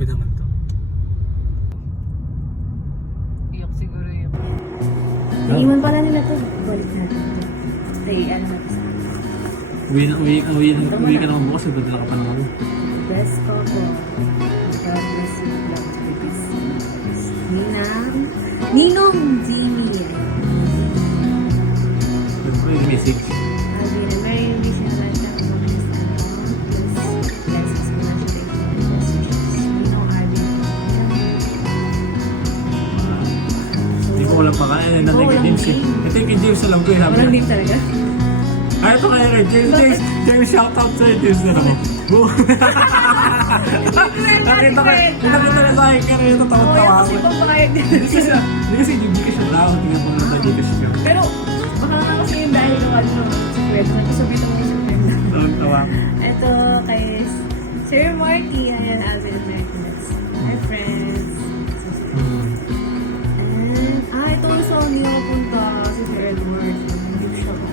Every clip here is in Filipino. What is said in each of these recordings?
Grabe naman to. Iyak siguro yun. Iiwan pala nila to. Balik natin to. Stay, ano na sa Uwi ka naman bukas, nagdadala ka pa naman. best couple. God bless you. Love to be peace. Ninong Jimmy. Ano ko yung message? I'll be in a very wish na lang siya kung mabilis na blessings mo na siya. Best wishes. Ninong Arvin. Hindi ko walang pakain. Nanay kay James eh. Ito yung kay James alam ko eh. Sabi Walang niya. link talaga. Ay, ito kaya kay James. James, shoutout sa'yo. James na naman. Nakita na sa akin kanina. Oo, Tawag-tawa yan ako. kasi pagpakayag din. Hindi kasi Gcash siya daw. Tingnan mo na tayo Gcash niya. Pero, baka nga kasi yung dahil ng ano, secret. Nagsasabitan mo yung secret. Tawag-tawa. Ito kay Sir Marty. Ayan, Alvin Americans. Hi, friends. And, ito sa hindi ako punta si Sir Edward. Hindi siya po.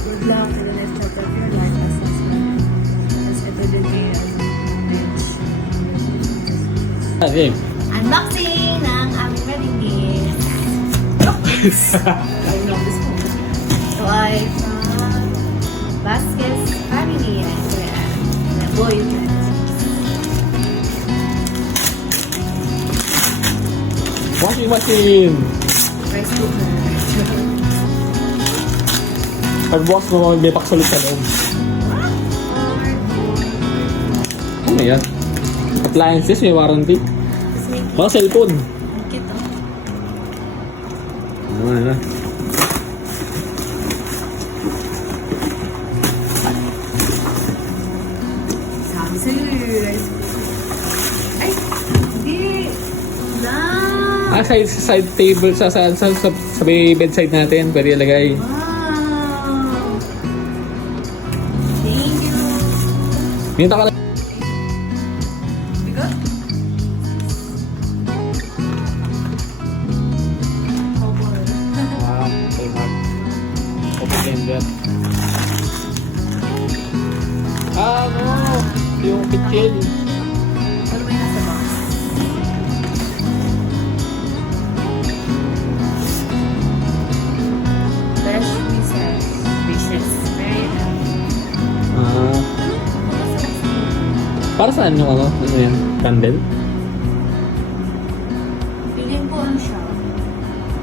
Good luck to the next chapter of your life as husband. Tapos ito din kay, Bench. Okay. Unboxing ng aming wedding gift. I know this one. So I from Vasquez family. And boy. Washing machine. Rice cooker. Pag-box mo, may paksulit sa loob. Ano yan? Appliances, may warranty. Tapos may Mga cellphone. kit. Ano? Sabi sa'yo rice cooker. Ay! Hindi! Na! Side table sa may bedside natin. Pwede ilagay. Wow! Thank you! Minta ka lang. Bigot? Wow, okay, Mark. Open-ended. Ano? Yung kitchen. Ano ba yung nasa box? Best wishes. Very nice. Para saan yung ano? Ano yan? Candle? Feeling ko ano siya.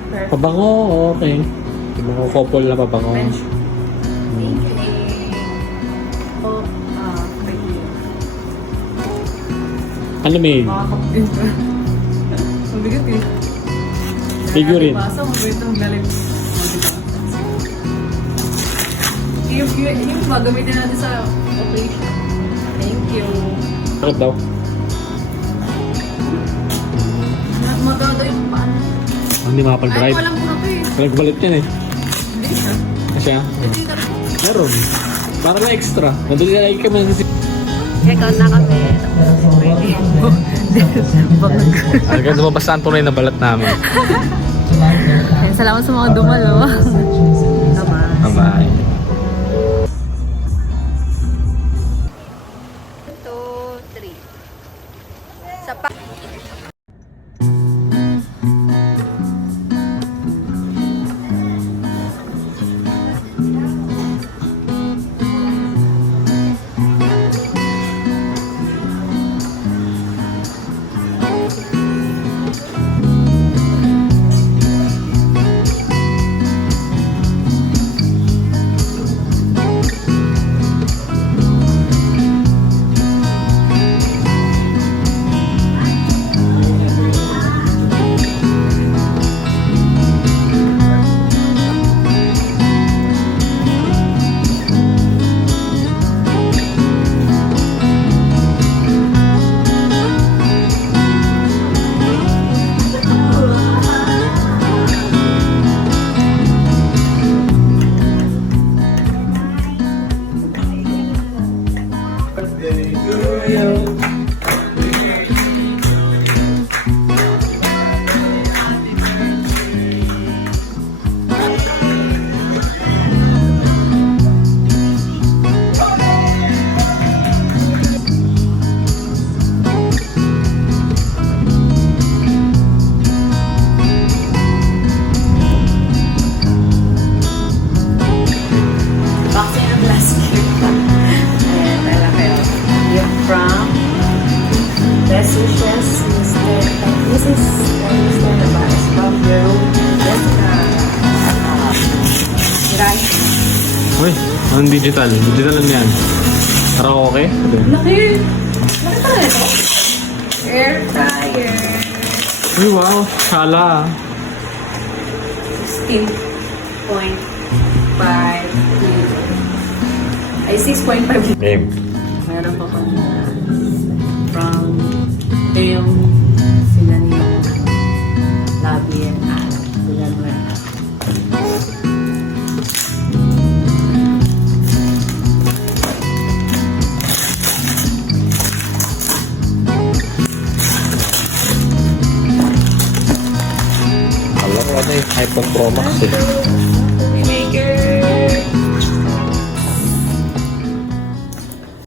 Perfect. Pabango, okay. Yung mga couple na pabango. Bench. Thank you. Oh, thank you. Ano may? Makakapin ka. Mabigat eh. Figurine. Basa, mabigat ang galing. Yung gagamitin natin sa occasion. Thank you. Bakit daw? Maganda yung paano. Hindi Ay, makapag-drive. walang puro to eh. Nagbalit yan eh. Hindi siya. Kasi Ito yung talaga. meron. Para lang extra. Nandun na lagi kami sa Check out na kami. Hanggang lumabas na ang tunay na balat namin. Salamat sa mga dumalo. Bye-bye. Bye-bye. 1, 2, 3. Sa pa... digital. Digital lang yan. Para okay? Laki! Laki pala ito. Air fryer. Uy, wow. Sala. 16.5 kilo. Ay, 6.5 kilo. Babe. Meron pa pang from ito yung sila ni Labi and Anna. Sila naman. Alam mo ano yung iPhone Pro Max eh.